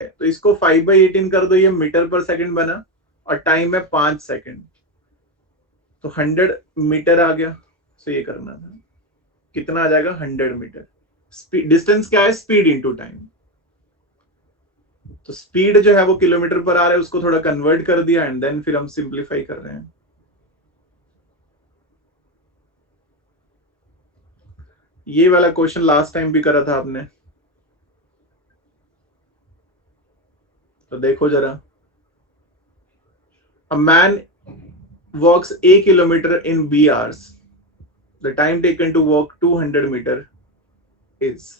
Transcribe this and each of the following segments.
तो इसको 5/18 कर दो, ये मीटर पर सेकंड बना और टाइम है 5 सेकंड, तो 100 मीटर आ गया। तो ये करना था, कितना आ जाएगा 100 मीटर। स्पीड, डिस्टेंस क्या है, स्पीड इनटू टाइम। तो स्पीड जो है वो किलोमीटर पर आ रहा है, उसको थोड़ा कन्वर्ट कर दिया एंड देन फिर हम सिंप्लीफाई कर रहे हैं। ये वाला क्वेश्चन लास्ट टाइम भी करा था आपने, तो देखो जरा। A man walks a kilometer in b hours. The time taken to walk 200 meter is।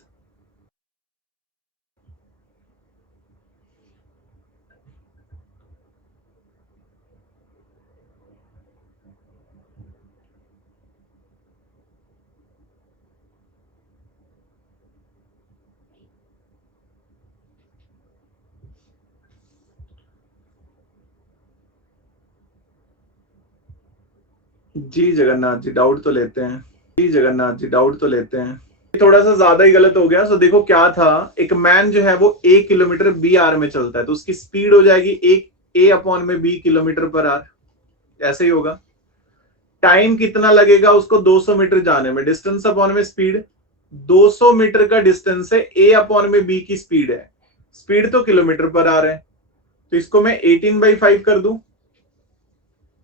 Ji Jagannath ji, doubt तो लेते हैं। जी जगन्नाथ जी, डाउट तो लेते हैं। थोड़ा सा ज्यादा ही गलत हो गया। सो देखो क्या था, एक मैन जो है वो 1 किलोमीटर बी आर में चलता है, तो उसकी स्पीड हो जाएगी एक ए अपॉन में बी किलोमीटर पर आर, ऐसे ही होगा। टाइम कितना लगेगा उसको 200 मीटर जाने में, डिस्टेंस अपॉन में स्पीड। 200 मीटर का डिस्टेंस है, ए अपॉन में बी की स्पीड है, स्पीड तो किलोमीटर पर आ रहा है, तो इसको मैं 18/5 कर दूं,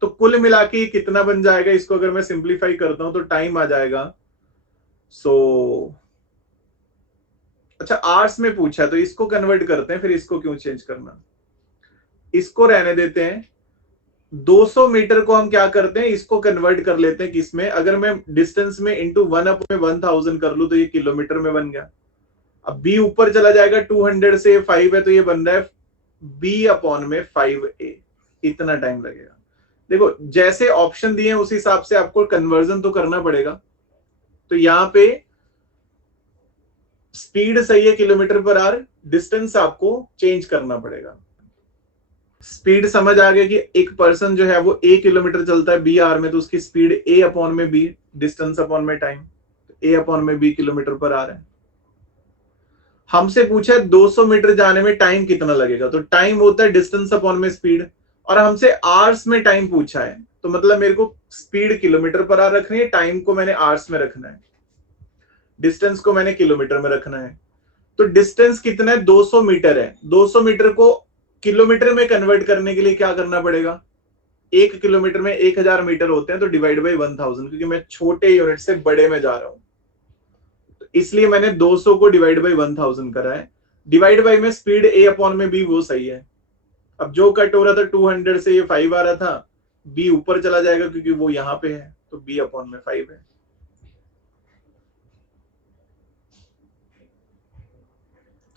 तो कुल मिला के ये कितना बन जाएगा, इसको अगर मैं सिंप्लीफाई करता हूं तो टाइम आ जाएगा। सो अच्छा, आर्ट्स में पूछा तो इसको कन्वर्ट करते हैं, फिर इसको क्यों चेंज करना, इसको रहने देते हैं। 200 मीटर को हम क्या करते हैं, इसको कन्वर्ट कर लेते हैं किसमें, अगर मैं डिस्टेंस में इंटू 1/1000 कर लूं तो ये किलोमीटर में बन गया। अब बी ऊपर चला जाएगा, 200 से 5 है तो ये बन रहा है बी अपॉन में 5a। इतना टाइम लगेगा। देखो जैसे ऑप्शन दिए हैं उस हिसाब से आपको कन्वर्जन तो करना पड़ेगा। तो यहां पे स्पीड सही है किलोमीटर पर आवर, डिस्टेंस आपको चेंज करना पड़ेगा। स्पीड समझ आ गया कि एक पर्सन जो है वो ए किलोमीटर चलता है बी आर में, तो उसकी स्पीड ए अपॉन में बी, डिस्टेंस अपॉन में टाइम, ए अपॉन में बी किलोमीटर पर आर है। हमसे पूछा है 200 मीटर जाने में टाइम कितना लगेगा, तो टाइम होता है डिस्टेंस अपॉन में स्पीड, और हमसे आवर्स में टाइम पूछा है, तो मतलब मेरे को स्पीड किलोमीटर पर आर रखनी है, टाइम को मैंने आवर्स में रखना है, डिस्टेंस को मैंने किलोमीटर में रखना है। तो डिस्टेंस कितना है, 200 मीटर है। 200 मीटर को किलोमीटर में कन्वर्ट करने के लिए क्या करना पड़ेगा, 1 किलोमीटर में 1000 मीटर होते हैं, तो डिवाइड बाई 1000, क्योंकि मैं छोटे यूनिट से बड़े में जा रहा हूं, तो इसलिए मैंने 200 को डिवाइड बाई 1000 करा है। डिवाइड बाई में स्पीड ए अपॉन में बी, वो सही है। अब जो कट हो रहा था 200 से ये 5 आ रहा था, बी ऊपर चला जाएगा क्योंकि वो यहां पे है, तो बी अपॉन में 5 है।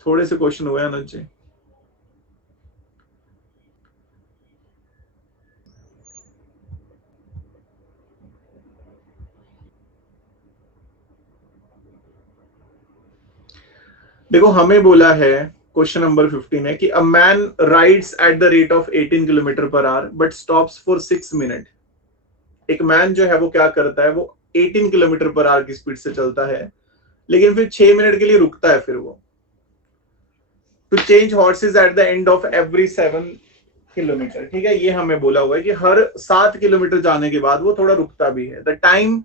थोड़े से क्वेश्चन हुए अनुज जी। देखो हमें बोला है, क्वेश्चन नंबर 15 है कि a man rides at the rate of 18 kilometre per hour but stops for 6 minute. एक मैन जो है वो क्या करता है, वो 18 किलोमीटर पर आवर की स्पीड से चलता है, लेकिन फिर 6 मिनट के लिए रुकता है। फिर वो to change horses at the end of every 7 kilometre, ठीक है, ये हमें बोला हुआ है कि हर 7 किलोमीटर जाने के बाद वो थोड़ा रुकता भी है। The time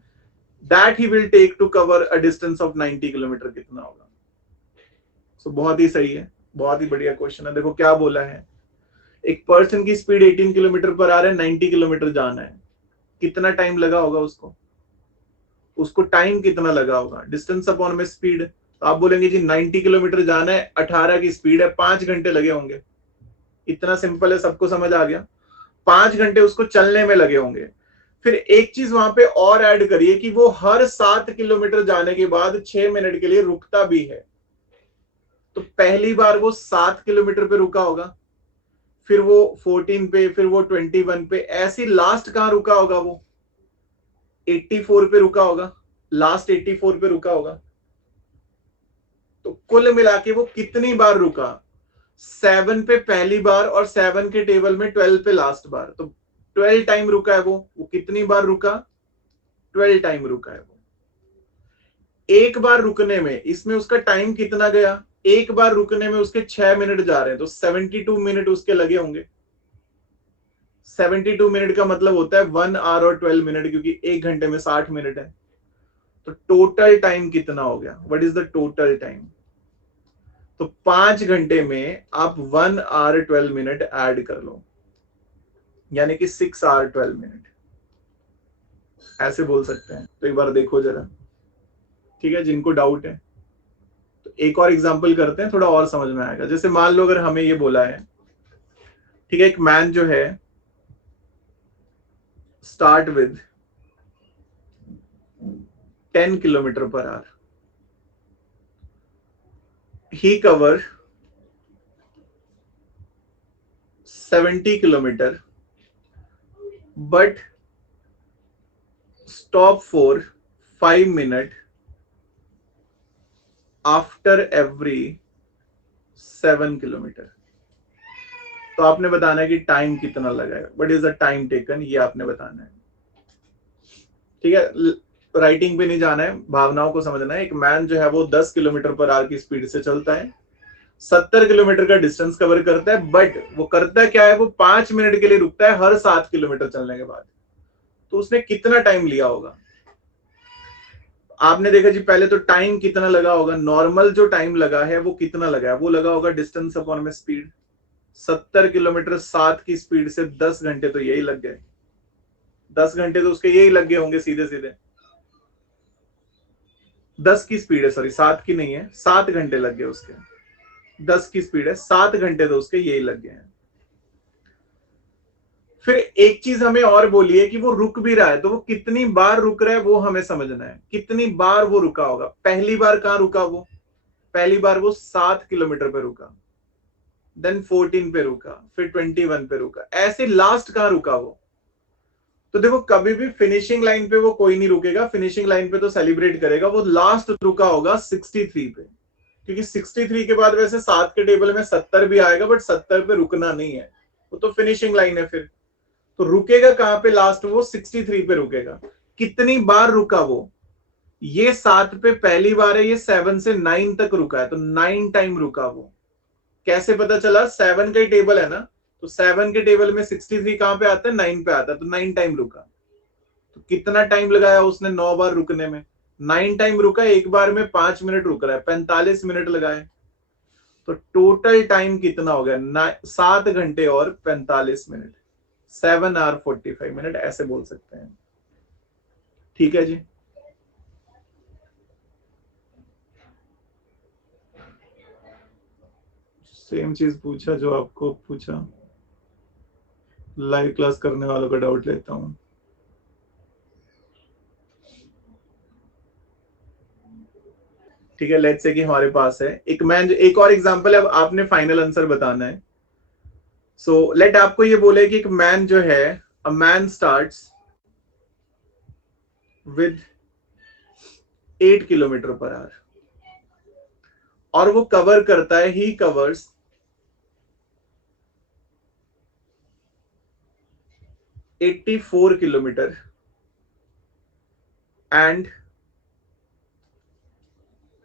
that he will take to cover a distance of 90 kilometre कितना होगा। सो बहुत ही सही है, बहुत ही बढ़िया क्वेश्चन है। देखो क्या बोला है, एक पर्सन की स्पीड 18 किलोमीटर पर आ रहा है, 90 किलोमीटर जाना है, कितना टाइम लगा होगा उसको, उसको टाइम कितना लगा होगा, डिस्टेंस अपॉन में स्पीड। तो आप बोलेंगे जी 90 किलोमीटर जाना है, 18 की स्पीड है, 5 घंटे लगे होंगे। इतना सिंपल है, सबको समझ आ गया। 5 घंटे उसको चलने में लगे होंगे। फिर एक चीज वहां पे और ऐड करिए कि वो हर 7 किलोमीटर जाने के बाद 6 मिनट के लिए रुकता भी है। तो पहली बार वो 7 किलोमीटर पे रुका होगा, फिर वो 14 पे, फिर वो 21 पे, ऐसी लास्ट कहां रुका होगा, वो 84 पे रुका होगा, लास्ट 84 पे रुका होगा। तो कुल मिला के वो कितनी बार रुका, 7 पे पहली बार और 7 के टेबल में 12 पे लास्ट बार, तो 12 टाइम रुका है वो कितनी बार रुका, 12 टाइम रुका है वो। एक बार रुकने में इसमें उसका टाइम कितना गया, एक बार रुकने में उसके 6 मिनट जा रहे हैं, तो 72 मिनट उसके लगे होंगे। 72 मिनट का मतलब होता है 1 आवर और 12 मिनट, क्योंकि एक घंटे में 60 मिनट है। तो टोटल टाइम कितना हो गया? What is the total time? तो 5 घंटे में आप 1 आवर 12 मिनट ऐड कर लो, यानी कि 6 आवर 12 मिनट, ऐसे बोल सकते हैं। तो एक बार देखो जरा, ठीक है, जिनको डाउट है। तो एक और एग्जांपल करते हैं, थोड़ा और समझ में आएगा। जैसे मान लो अगर हमें ये बोला है, ठीक है, एक मैन जो है start with 10 kilometre per our, he cover 70 kilometre, but stop for 5 minutes after every 7 kilometre. तो आपने बताना है कि टाइम कितना लगाएगा, what is the time taken, ये आपने बताना है। ठीक है, राइटिंग पे नहीं जाना है, भावनाओं को समझना है। एक मैन जो है वो 10 किलोमीटर पर आवर की स्पीड से चलता है, 70 किलोमीटर का डिस्टेंस कवर करता है, बट वो करता क्या है, वो 5 मिनट के लिए रुकता है हर 7 किलोमीटर चलने के बाद। तो उसने कितना टाइम लिया होगा? आपने देखा जी, पहले तो टाइम कितना लगा होगा, नॉर्मल जो टाइम लगा है वो कितना लगा है, वो लगा होगा डिस्टेंस अपॉन में स्पीड। 70 किलोमीटर 7 की स्पीड से 10 घंटे तो यही लग गए। 10 घंटे तो उसके यही लग गए होंगे सीधे सीधे। 10 की स्पीड है, सॉरी 7 की नहीं है, 7 घंटे लग गए उसके। 10 की स्पीड है, 7 घंटे तो उसके यही लग गए हैं। फिर एक चीज हमें और बोली है कि वो रुक भी रहा है, तो वो कितनी बार रुक रहा है वो हमें समझना है। कितनी बार वो रुका होगा? पहली बार कहां रुका वो? पहली बार वो 7 किलोमीटर पे रुका, देन 14 पे रुका, फिर 21 पे रुका, ऐसे लास्ट कहां रुका वो? तो देखो, कभी भी फिनिशिंग लाइन पे वो कोई नहीं रुकेगा, फिनिशिंग लाइन पे तो सेलिब्रेट करेगा। वो लास्ट रुका होगा 63 पे, क्योंकि 63 के बाद वैसे 7 के टेबल में 70 भी आएगा, बट 70 पे रुकना नहीं है, वो तो फिनिशिंग लाइन है। फिर तो रुकेगा कहां पे लास्ट? वो 63 पे रुकेगा। कितनी बार रुका वो? ये 7 पे पहली बार है, ये 7 से 9 तक रुका है, तो 9 टाइम रुका वो। कैसे पता चला? 7 का ही टेबल है ना, तो 7 के टेबल में 63 कहां पे आता है? 9 पे आता है, तो 9 टाइम रुका। तो कितना टाइम लगाया उसने 9 बार रुकने में? 9 टाइम रुका, एक बार में 5 मिनट रुक रहा है, 45 मिनट लगाए। तो टोटल टाइम कितना हो गया? 7 घंटे और 45 मिनट, 7 आवर 45 मिनट, ऐसे बोल सकते हैं। ठीक है जी। सेम चीज पूछा जो आपको पूछा, लाइव क्लास करने वालों का डाउट लेता हूं। ठीक है, लेट्स से कि हमारे पास है एक मैन, एक और एग्जांपल है, अब आपने फाइनल आंसर बताना है। सो लेट आपको ये बोले कि एक मैन जो है, a man starts with 8 kilometre per our, और वो कवर करता है, ही covers 84 kilometre and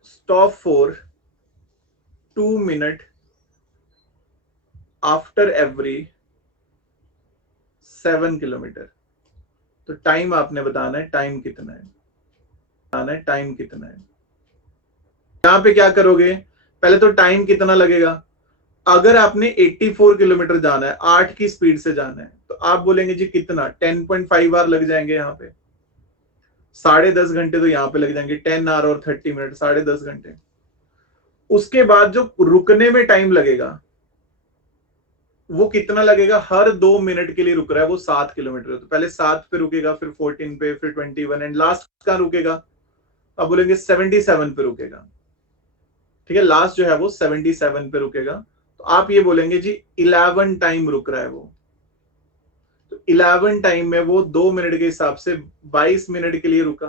stop for 2 minute after every 7 kilometre. तो टाइम आपने बताना है, टाइम कितना है, बताना है टाइम कितना है। यहां पे क्या करोगे? पहले तो टाइम कितना लगेगा। अगर आपने 84 किलोमीटर जाना है, 8 की स्पीड से जाना है, तो आप बोलेंगे जी कितना? 10.5 आवर लग जाएंगे यहाँ पे, 10.5 घंटे तो यहाँ पे लग जाएंगे, 10 आवर और 30 मिनट, 10.5 घंटे। उसके बाद जो रुकने में टाइम लगेगा वो कितना लगेगा? हर 2 मिनट के लिए रुक रहा है वो 7 किलोमीटर, तो पहले 7 पे रुकेगा, फिर 14 पे, फिर 21, एंड लास्ट कहां रुकेगा? अब बोलेंगे 77 पे रुकेगा। ठीक है, लास्ट जो है वो 77 पे रुकेगा। तो आप ये बोलेंगे जी 11 टाइम रुक रहा है वो। तो 11 टाइम में वो 2 मिनट के हिसाब से 22 मिनट के लिए रुका।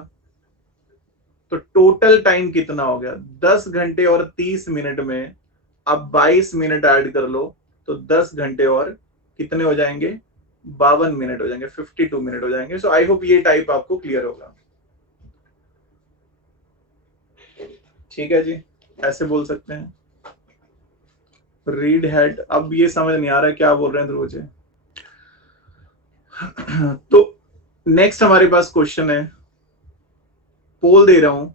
तो टोटल टाइम कितना हो गया? 10 घंटे और 30 मिनट में आप 22 मिनट ऐड कर लो, तो 10 घंटे और कितने हो जाएंगे? 52 मिनट हो जाएंगे, 52 मिनट हो जाएंगे। सो आई होप ये टाइप आपको क्लियर होगा। ठीक है जी, ऐसे बोल सकते हैं। रीड हेड, अब ये समझ नहीं आ रहा क्या बोल रहे हैं ध्रुव जी। तो नेक्स्ट हमारे पास क्वेश्चन है, पोल दे रहा हूं,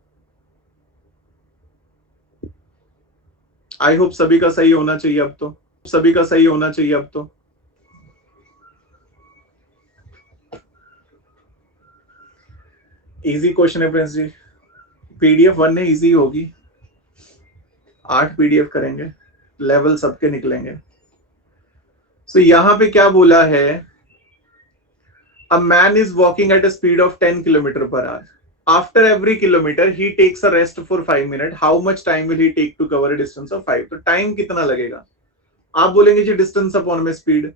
आई होप सभी का सही होना चाहिए अब तो, सभी का सही होना चाहिए अब तो। इजी क्वेश्चन है प्रिंस जी, पीडीएफ 1 है, इजी होगी, 8 पीडीएफ करेंगे, लेवल सबके निकलेंगे। सो यहां पे क्या बोला है, a man is walking at a speed of 10 kilometre per hour, after every kilometre he takes a rest for 5 minute, how much time will he take to cover a distance of 5। तो time कितना लगेगा, आप बोलेंगे जी distance upon में speed,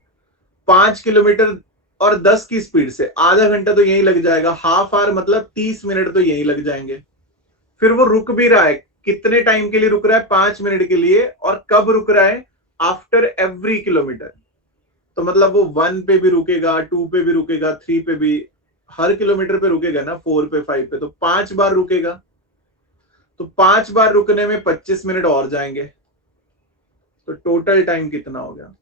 5 kilometre और 10 की speed से आधा घंटा तो यही लग जाएगा, हाफ आवर मतलब 30 मिनट तो यही लग जाएंगे। फिर वो रुक भी रहा है, कितने टाइम के लिए रुक रहा है, 5 मिनट के लिए, और कब रुक रहा है, आफ्टर एवरी किलोमीटर। तो मतलब वो 1 पे भी रुकेगा, 2 पे भी रुकेगा, 3 पे भी, हर किलोमीटर पे रुकेगा ना, 4 पे, 5 पे, तो 5 बार रुकेगा। तो 5 बार रुकने में 25 मिनट और जाएंगे, तो टोटल टाइम कितना हो गया,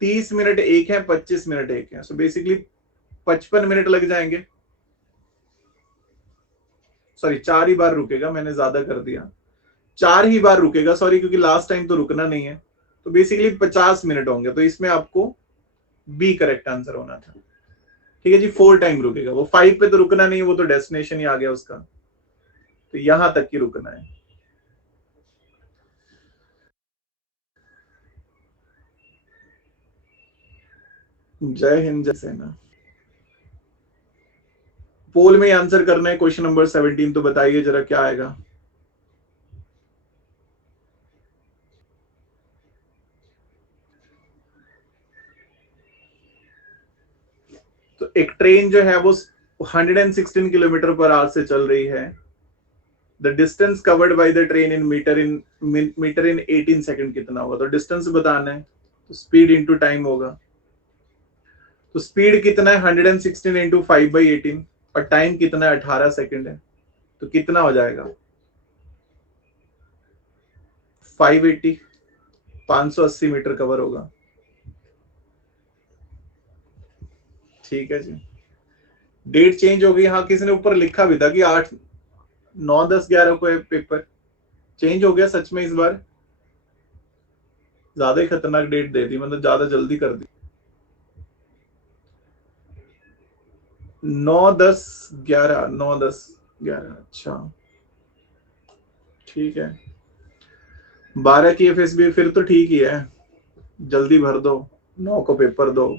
30 मिनट एक है, 25 मिनट एक है, सो बेसिकली 55 मिनट लग जाएंगे। सॉरी 4 ही बार रुकेगा, मैंने ज्यादा कर दिया, 4 ही बार रुकेगा, सॉरी, क्योंकि लास्ट टाइम तो रुकना नहीं है, तो बेसिकली 50 मिनट होंगे। तो इसमें आपको बी करेक्ट आंसर होना था। ठीक है जी, 4 टाइम रुकेगा वो, 5 पे तो रुकना नहीं, वो तो डेस्टिनेशन ही आ गया उसका, तो यहां तक ही रुकना है। जय हिंद, जय सेना। पोल में आंसर करना है क्वेश्चन नंबर 17, तो बताइए जरा क्या आएगा। तो एक ट्रेन जो है वो 116 किलोमीटर पर आवर से चल रही है, the distance covered by the train in metre in 18 second कितना होगा, तो डिस्टेंस बताना है, तो स्पीड इंटू टाइम होगा। तो स्पीड कितना है, 116 इंटू 5/18, और टाइम कितना है, 18 सेकंड है, तो कितना हो जाएगा, 580, 580 मीटर कवर होगा। ठीक है जी, डेट चेंज हो गई, हाँ किसी ने ऊपर लिखा भी था कि 8, 9, 10, 11 को पेपर चेंज हो गया सच में इस बार, ज्यादा ही खतरनाक डेट दे दी, मतलब ज्यादा जल्दी कर दी। 9, 10, 11, 9, 10, 11, अच्छा ठीक है। 12 की एफएसबी फिर तो ठीक ही है, जल्दी भर दो, 9 को पेपर दो।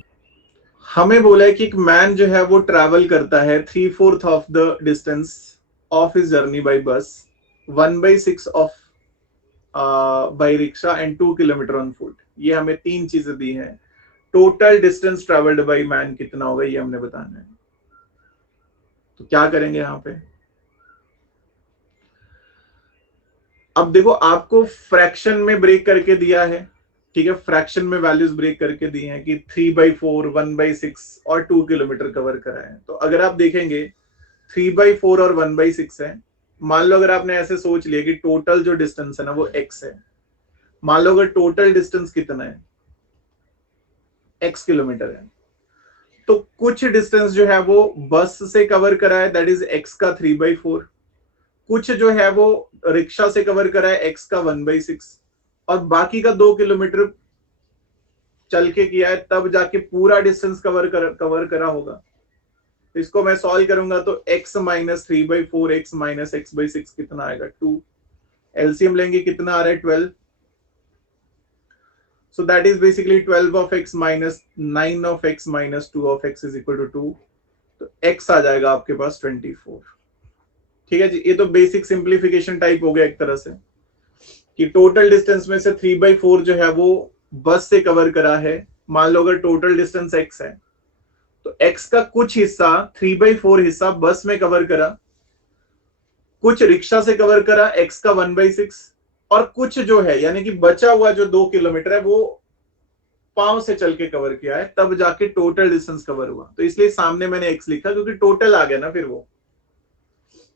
हमें बोला है कि एक मैन जो है वो ट्रैवल करता है 3/4 of the distance of his journey by bus, 1/6 of by rickshaw and 2 kilometre on foot. ये हमें 3 चीजें दी हैं, total distance travelled by man कितना होगा ये हमने बताना है। तो क्या करेंगे यहाँ पे, अब देखो आपको फ्रैक्शन में ब्रेक करके दिया है, ठीक है, फ्रैक्शन में वैल्यूज ब्रेक करके दी हैं कि 3/4, 1/6 और 2 किलोमीटर कवर करा है। तो अगर आप देखेंगे 3/4 और 1/6 है, मान लो अगर आपने ऐसे सोच लिया कि टोटल जो डिस्टेंस है ना वो x है, मान लो अगर टोटल डिस्टेंस कितना है, x किलोमीटर है, तो कुछ डिस्टेंस जो है वो बस से कवर करा है, दैट इज x का 3/4, कुछ जो है वो रिक्शा से कवर करा है, x का 1/6, और बाकी का 2 किलोमीटर चल के किया है, तब जाके पूरा डिस्टेंस कवर करा होगा। तो इसको मैं सॉल्व करूंगा तो x minus 3/4, x minus x/6 कितना आएगा, 2, एलसीएम लेंगे कितना आ रहा है, 12, so that is basically 12 of x minus 9 of x minus 2 of x is equal to 2, तो x आ जाएगा आपके पास 24। ठीक है जी, ये तो बेसिक सिंप्लीफिकेशन टाइप हो गया एक तरह से, कि टोटल डिस्टेंस में से 3/4 जो है वो बस से कवर करा है। मान लो अगर टोटल डिस्टेंस x है, तो x का कुछ हिस्सा 3/4 हिस्सा बस में कवर करा, कुछ रिक्शा से कवर करा, x का 1/6, और कुछ जो है यानी कि बचा हुआ जो 2 किलोमीटर है वो पांव से चल के कवर किया है, तब जाके टोटल डिस्टेंस कवर हुआ। तो इसलिए सामने मैंने x लिखा क्योंकि टोटल आ गया ना फिर वो,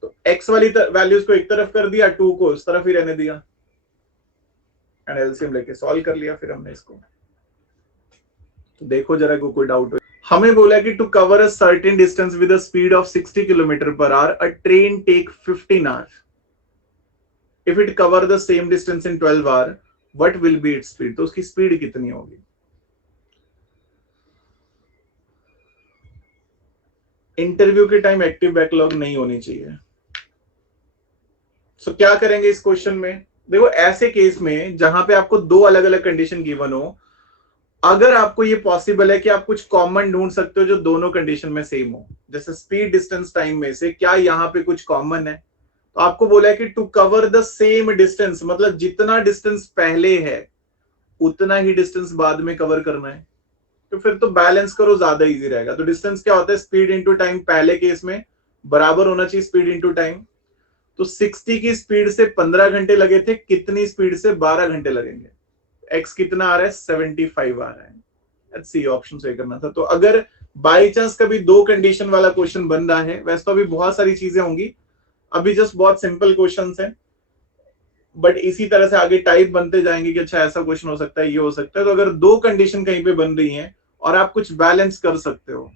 तो x वाली वैल्यूज को एक तरफ कर दिया, 2 को उस तरफ ही रहने दिया। एंड एलसीएम लेके सॉल्व कर लिया फिर हमने इसको। तो देखो जरा कोई डाउट हो। हमें बोला कि to cover a certain distance with a speed of 60 kilometre per hour a train take 15 hours. If it cover the same distance in 12 hour what will be its speed. तो उसकी स्पीड कितनी होगी। Interview के time active backlog नहीं होनी चाहिए। सो क्या करेंगे इस क्वेश्चन में। देखो ऐसे केस में जहां पे आपको दो अलग अलग कंडीशन गिवन हो, अगर आपको ये पॉसिबल है कि आप कुछ कॉमन ढूंढ सकते हो जो दोनों कंडीशन में सेम हो, जैसे स्पीड डिस्टेंस टाइम में से क्या यहाँ पे कुछ कॉमन है, तो आपको बोला है कि to cover the same distance, मतलब जितना डिस्टेंस पहले है उतना ही डिस्टेंस बाद में कवर करना है। तो फिर तो बैलेंस करो, ज्यादा इजी रहेगा। तो डिस्टेंस क्या होता है, स्पीड इंटू टाइम, पहले केस में बराबर होना चाहिए स्पीड इंटू टाइम। तो 60 की स्पीड से 15 घंटे लगे थे, कितनी स्पीड से 12 घंटे लगेंगे। एक्स कितना आ रहा है, 75 आ रहा है। सी ऑप्शन से करना था। तो अगर बाई चांस कभी दो कंडीशन वाला क्वेश्चन बन रहा है, वैसे तो अभी बहुत सारी चीजें होंगी, अभी जस्ट बहुत सिंपल क्वेश्चन है, बट इसी तरह से आगे टाइप बनते जाएंगे कि अच्छा ऐसा क्वेश्चन हो सकता है, ये हो सकता है। तो अगर दो कंडीशन कहीं पे बन रही हैं और आप कुछ बैलेंस कर सकते हो,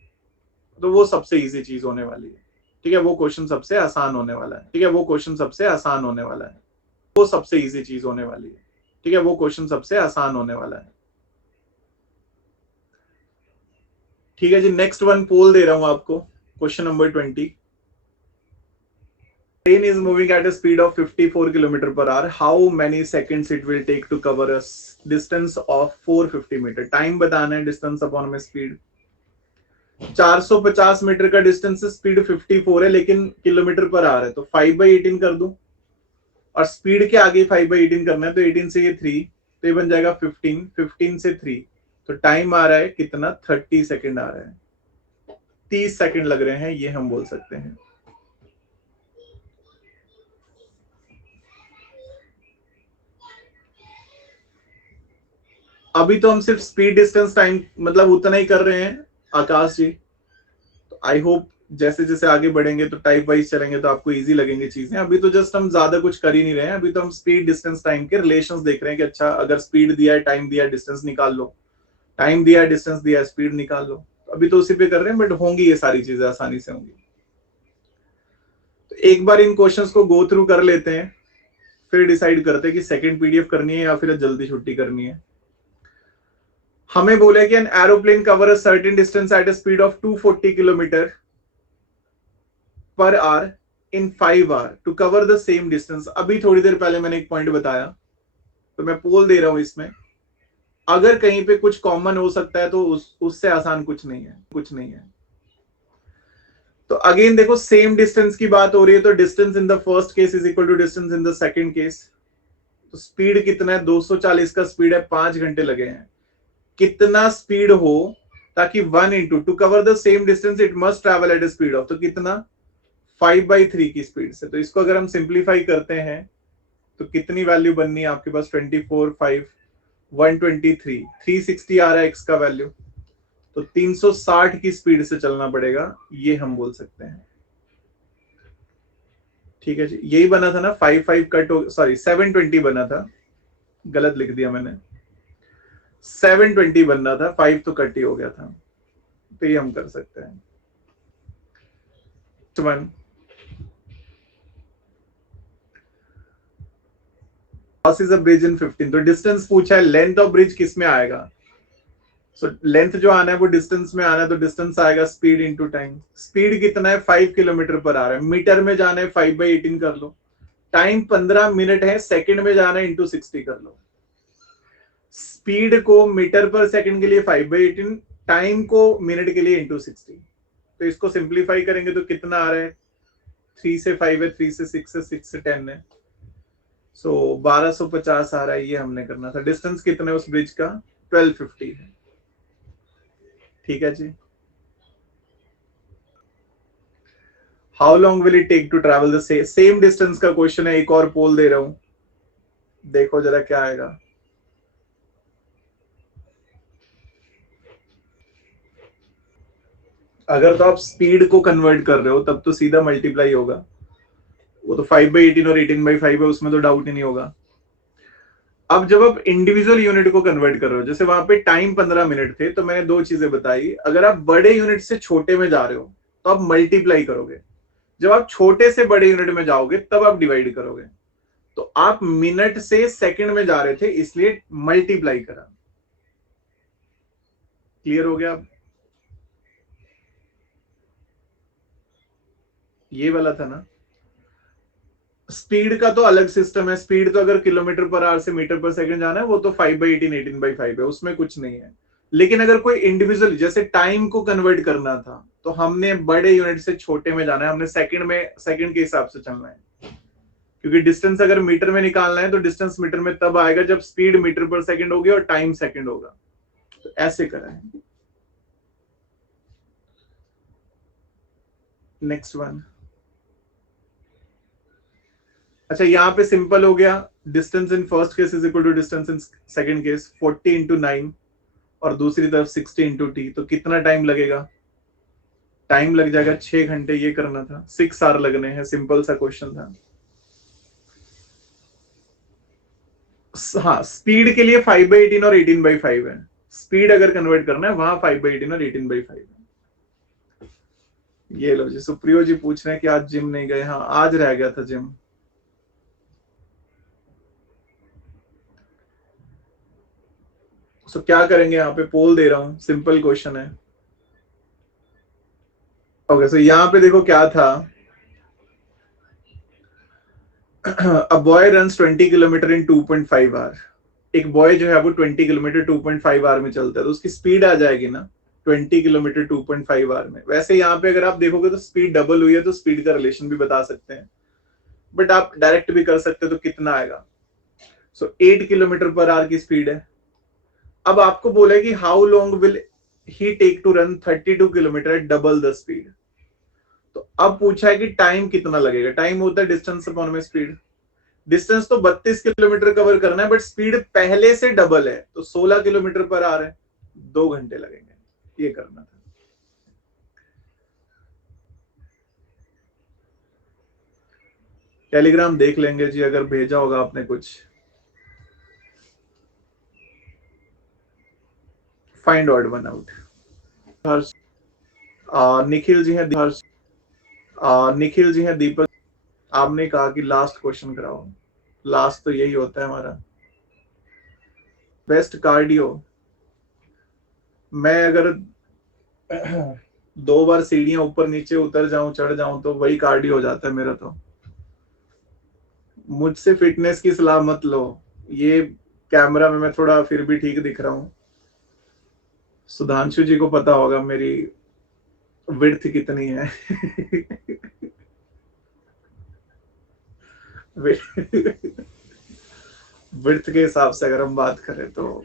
तो वो सबसे इजी चीज होने वाली है। ठीक है, वो क्वेश्चन सबसे आसान होने वाला है। ठीक है, वो क्वेश्चन सबसे आसान होने वाला है। वो सबसे इजी चीज होने वाली है। ठीक है, वो क्वेश्चन सबसे आसान होने वाला है। ठीक है जी, नेक्स्ट वन पोल दे रहा हूं आपको। Question number 20। Train is moving at a speed of 54 kilometre per hour. How many seconds it will take to cover a distance of 450 metre. Time बताना है, डिस्टेंस अपॉन में स्पीड। 450 मीटर का distance, speed 54 है, लेकिन kilometre per our है, तो 5/18 कर दूं, और स्पीड के आगे 5/18 करना है, तो 18 से ये 3, तो ये बन जाएगा 15, 15 से 3, तो टाइम आ रहा है कितना, 30 सेकेंड आ रहा है। 30 सेकेंड लग रहे हैं, ये हम बोल सकते हैं। अभी तो हम सिर्फ स्पीड डिस्टेंस टाइम मतलब उतना ही कर रहे हैं आकाश जी। तो आई होप जैसे जैसे आगे बढ़ेंगे तो टाइप वाइज चलेंगे तो आपको इजी लगेंगे चीजें। अभी तो जस्ट हम ज्यादा कुछ कर ही नहीं रहे हैं, अभी तो हम स्पीड डिस्टेंस टाइम के रिलेशंस देख रहे हैं कि अच्छा अगर स्पीड दिया है, टाइम दिया है, डिस्टेंस निकाल लो, टाइम दिया है, डिस्टेंस दिया है, स्पीड निकाल लो। अभी तो उसी पे कर रहे हैं, बट होंगी ये सारी चीजें, आसानी से होंगी। तो एक बार इन क्वेश्चंस को गो थ्रू कर लेते हैं, फिर डिसाइड करते हैं कि सेकंड पीडीएफ करनी है या फिर जल्दी छुट्टी करनी है। हमें बोले कि an aeroplane cover a certain distance at a speed of 240 kilometre per hour in 5 hour to cover the same distance. अभी थोड़ी देर पहले मैंने एक पॉइंट बताया, तो मैं पोल दे रहा हूं इसमें। अगर कहीं पे कुछ कॉमन हो सकता है तो उससे आसान कुछ नहीं है, कुछ नहीं है। तो अगेन देखो, सेम डिस्टेंस की बात हो रही है, तो distance in the first case is equal to distance in the second case. तो स्पीड कितना है, 240 का स्पीड है, 5 घंटे लगे हैं। कितना स्पीड हो ताकि 1 into two cover the same distance it must travel at speed of, तो कितना, 5/3 की स्पीड से। तो इसको अगर हम सिंप्लीफाई करते हैं तो कितनी वैल्यू बननी है आपके पास, 24, 5, 123, 360 आ रहा है एक्स का वैल्यू। तो 360 की स्पीड से चलना पड़ेगा, ये हम बोल सकते हैं। ठीक है जी, यही बना था ना, 5 कट हो, सॉरी 720 बना था, गलत लिख दिया मैंने, 720 बनना था, 5 तो कट ही हो गया था। तो ये हम कर सकते हैं। वन इज अ ब्रिज इन 15। तो डिस्टेंस पूछा है, लेंथ ऑफ ब्रिज किस में आएगा। सो लेंथ जो आना है वो डिस्टेंस में आना है, तो डिस्टेंस आएगा स्पीड इंटू टाइम। स्पीड कितना है, 5 किलोमीटर पर आ रहा है, मीटर में जाना है 5/18 कर लो। टाइम 15 मिनट है, सेकंड में जाना है, इंटू 60 कर लो। स्पीड को मीटर पर सेकंड के लिए 5/18, टाइम को मिनट के लिए इंटू 60। तो इसको सिंप्लीफाई करेंगे तो कितना आ रहा है, 3 से 5 है, 3 से 6 है, 6 से 10 है, सो 1250 आ रहा है। ये हमने करना था। डिस्टेंस कितना है उस ब्रिज का, 1250 है। ठीक है जी। How long will it take to travel the same distance का क्वेश्चन है, एक और पोल दे रहा हूं, देखो जरा क्या आएगा। अगर तो आप स्पीड को कन्वर्ट कर रहे हो तब तो सीधा मल्टीप्लाई होगा, वो तो 5/18 और 18/5 है, उसमें तो डाउट ही नहीं होगा। अब जब आप इंडिविजुअल यूनिट को कन्वर्ट कर रहे हो, जैसे वहां पे टाइम 15 मिनट थे, तो मैंने दो चीजें बताई। अगर आप बड़े यूनिट से छोटे में जा रहे हो तो आप मल्टीप्लाई करोगे, जब आप छोटे से बड़े यूनिट में जाओगे तब आप डिवाइड करोगे। तो आप मिनट से सेकंड में जा रहे थे, इसलिए मल्टीप्लाई करा। क्लियर हो गया? ये वाला था ना। स्पीड का तो अलग सिस्टम है। स्पीड तो अगर किलोमीटर पर आवर से मीटर पर सेकंड जाना है, वो तो 5/18 18/5 है, उसमें कुछ नहीं है। लेकिन अगर कोई इंडिविजुअल, जैसे टाइम को कन्वर्ट करना था, तो हमने बड़े यूनिट से छोटे में जाना है, हमने सेकंड में सेकंड के हिसाब से चलना है। क्योंकि डिस्टेंस अगर मीटर में निकालना है तो डिस्टेंस मीटर में तब आएगा जब स्पीड मीटर पर सेकंड होगी और टाइम सेकंड होगा। तो ऐसे करा है। Next one. अच्छा, यहाँ पे सिंपल हो गया। Distance in first case is equal to distance in second case, 40 into 9 और दूसरी तरफ 60 इंटू टी। तो कितना टाइम लगेगा? टाइम लग जाएगा 6 घंटे। ये करना था, 6 आवर लगने हैं। सिंपल सा क्वेश्चन था। हाँ, स्पीड के लिए 5/18 और 18/5 है। स्पीड अगर कन्वर्ट करना है वहां 5/18 और 18/5 है। ये लो जी, सुप्रियो जी पूछ रहे हैं कि आज जिम नहीं गए। हाँ, आज रह गया था जिम। सो क्या करेंगे? यहाँ पे पोल दे रहा हूं, सिंपल क्वेश्चन है। ओके, सो यहाँ पे देखो क्या था। A boy runs 20 kilometre in 2.5 hour. एक बॉय जो है वो 20 किलोमीटर 2.5 आवर में चलता है, तो उसकी स्पीड आ जाएगी ना 20 किलोमीटर 2.5 आवर में। वैसे यहाँ पे अगर आप देखोगे तो स्पीड डबल हुई है, तो स्पीड का रिलेशन भी बता सकते हैं, बट आप डायरेक्ट भी कर सकते हो। तो कितना आएगा? सो 8 किलोमीटर पर आवर की स्पीड है। अब आपको बोले कि how long will he take to run 32 kilometre at double the speed. तो अब पूछा है कि टाइम कितना लगेगा। टाइम होता है डिस्टेंस अपॉन में स्पीड। डिस्टेंस तो 32 किलोमीटर कवर करना है, बट स्पीड पहले से डबल है, तो 16 किलोमीटर पर आ रहे हैं। 2 घंटे लगेंगे। ये करना था। टेलीग्राम देख लेंगे जी, अगर भेजा होगा आपने कुछ। Find odd one out. Harsh, Nikhil ji हैं। हर्ष, निखिल जी हैं। दीपक, आपने कहा कि लास्ट क्वेश्चन कराओ। लास्ट तो यही होता है हमारा। Best cardio. मैं अगर 2 बार सीढ़ियां ऊपर नीचे उतर जाऊं चढ़ जाऊं तो वही कार्डियो हो जाता है मेरा। तो मुझसे फिटनेस की सलाह मत लो। ये कैमरा में मैं थोड़ा फिर भी ठीक दिख रहा हूं। सुधांशु जी को पता होगा मेरी विड्थ कितनी है। विड्थ के हिसाब से अगर हम बात करें तो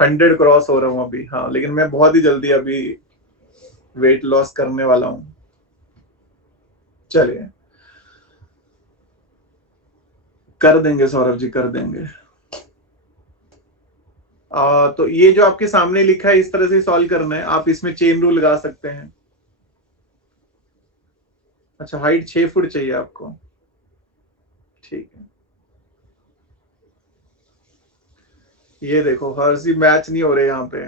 100 क्रॉस हो रहा हूं अभी। हाँ, लेकिन मैं बहुत ही जल्दी अभी वेट लॉस करने वाला हूं। चलिए, कर देंगे सौरभ जी, कर देंगे। तो ये जो आपके सामने लिखा है, इस तरह से सॉल्व करना है। आप इसमें चेन रूल लगा सकते हैं। अच्छा, हाइट 6 फुट चाहिए आपको। ठीक है। ये देखो, हर्षी मैच नहीं हो रहे यहाँ पे।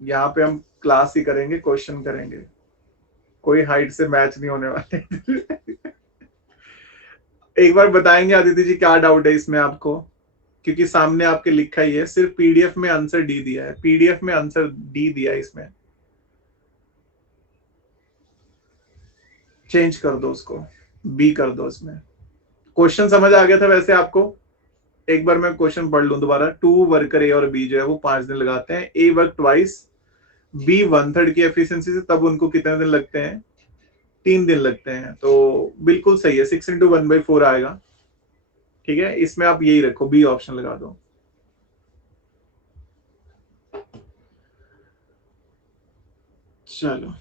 यहाँ पे हम क्लास ही करेंगे, क्वेश्चन करेंगे। कोई हाइट से मैच नहीं होने वाले। एक बार बताएंगे आदित्य जी क्या डाउट है इसमें आपको? क्योंकि सामने आपके लिखा ही है, सिर्फ पीडीएफ में आंसर डी दिया है। पीडीएफ में आंसर डी दिया है, इसमें चेंज कर दो उसको, बी कर दो इसमें। क्वेश्चन समझ आ गया था वैसे आपको? एक बार मैं क्वेश्चन पढ़ लूं दोबारा। 2 वर्कर ए और बी जो है वो 5 दिन लगाते हैं। ए वर्क ट्वाइस, बी 1/3 की एफिशिएंसी से, तब उनको कितने दिन लगते हैं? 3 दिन लगते हैं। तो बिल्कुल सही है, 6 × 1/4 आएगा। ठीक है, इसमें आप यही रखो, बी ऑप्शन लगा दो। चलो,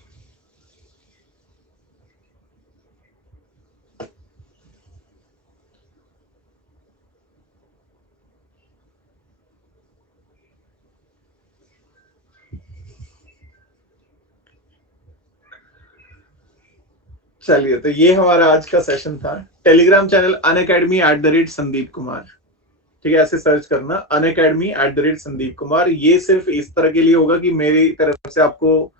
चलिए, तो ये हमारा आज का सेशन था। Telegram channel Unacademy @Sandeep Kumar. ठीक है, ऐसे सर्च करना unacademy@संदीप कुमार। ये सिर्फ इस तरह के लिए होगा कि मेरी तरफ से आपको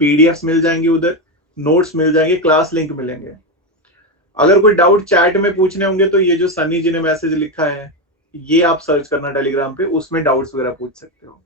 पीडीएफ्स मिल जाएंगे, उधर नोट्स मिल जाएंगे, क्लास लिंक मिलेंगे। अगर कोई डाउट चैट में पूछने होंगे तो ये जो सनी जी ने मैसेज लिखा है ये आप सर्च करना टेलीग्राम पे, उसमें डाउट्स वगैरह पूछ सकते हो।